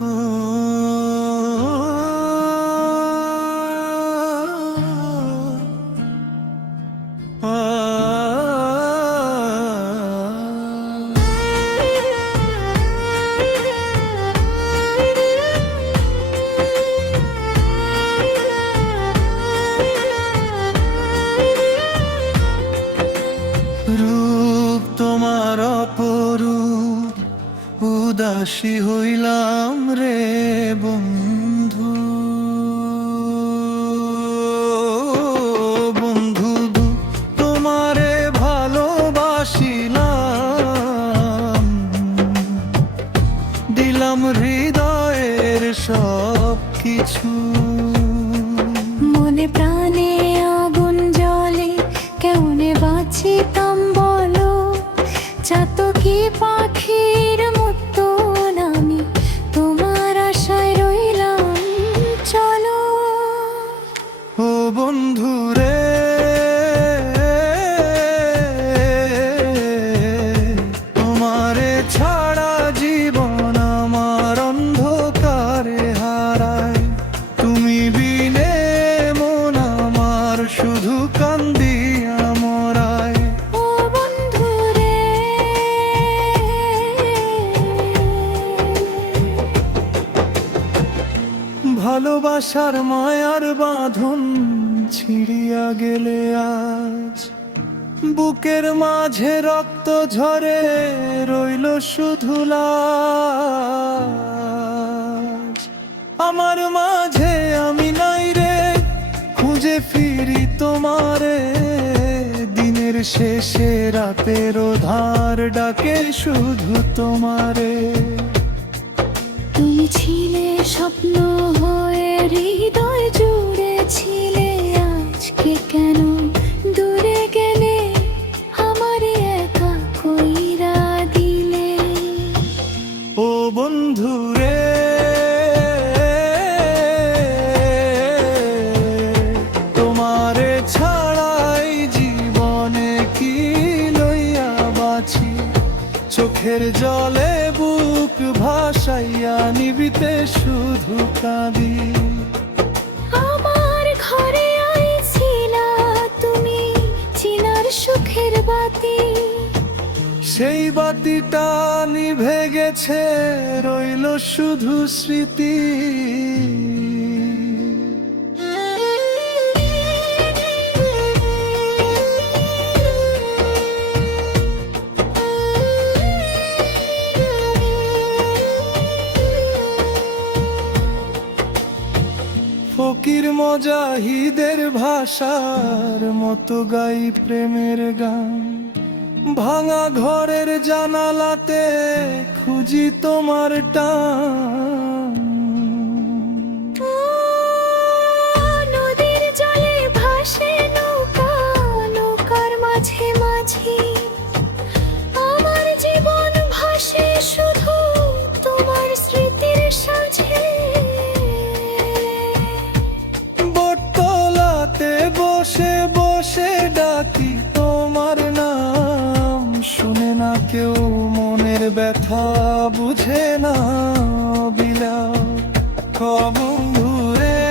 রূপ তোমার অপরূপ, উদাসী হইলাম রে বন্ধু। বন্ধু তোমারে ভালোবাসিলাম, দিলাম হৃদয়ের সব কিছু। মনে প্রাণে আগুন জ্বলে, কেমনে বাঁচিতাম বলো। চাতকি পাখির মতন আমি তোমার আশায় রইলাম, চলো। ও বন্ধু রে, তোমারে ছাড়া জীবন আমার অন্ধকারে হারায়। তুমি বিনে মন আমার শুধু কান্দিয়া মরায়। ও বন্ধু রে, ভালোবাসার মায়ার বাঁধন ছিড়িয়া গেলে আজ, বুকের মাঝে রক্ত ঝরে রইল শুধু লাজ। আমার মাঝে আমি নাই রে, খুঁজে ফিরি তোমারে। দিনের শেষে রাতের ধার ডাকে শুধু তোমারে। তুমি ছিলে স্বপ্ন হয়ে, হৃদয় জুড়ে ছিলে। আজকে কেন দূরে গেলে, আমার একা কইরা দিলে। ও বন্ধু রে, তোমারে ছাড়াই জীবনে কি লইয়া বাঁচি। চোখের জলে বুক ভাসাইয়া নিবিতে শুধু কাঁদি। আমার ঘরে আইছিলা তুমি, চিনার সুখের বাতি। সেই বাতিটা নিভে গেছে, রইল শুধু স্মৃতি। ফকির মুজাহিদের ভাষার মতো গাই প্রেমের গান। ভাঙা ঘরের জানালাতে খুঁজি তোমার টান। নদীর জলে ভাসে নৌকা, নৌকার মাঝে মাঝি আমার জীবন ভাসে শুধু তোমার স্মৃতির সাথে। বটতলাতে বসে বসে ডাকি তোমার নাম, শুনে না কেউ মনের ব্যথা, বুঝে না বিলাপ। ও বন্ধু রে,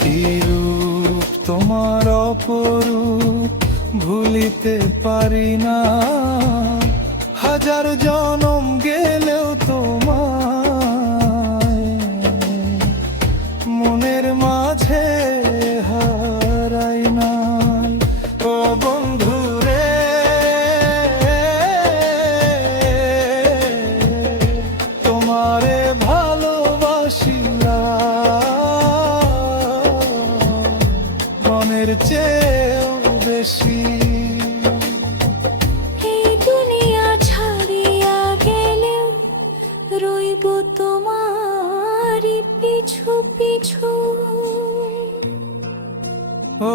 কি রূপ তোমার অপরূপ, ভুলিতে পারি না। হাজার জনম গেলেও তোমায় মনের মাঝে হারাই নাই। ও বন্ধু রে, তোমারে ভালোবাসিলাম মনের চেয়েও বেশি। এই দুনিয়া ছাড়িয়া গেলেও রইব তোমারই পিছু পিছু। ও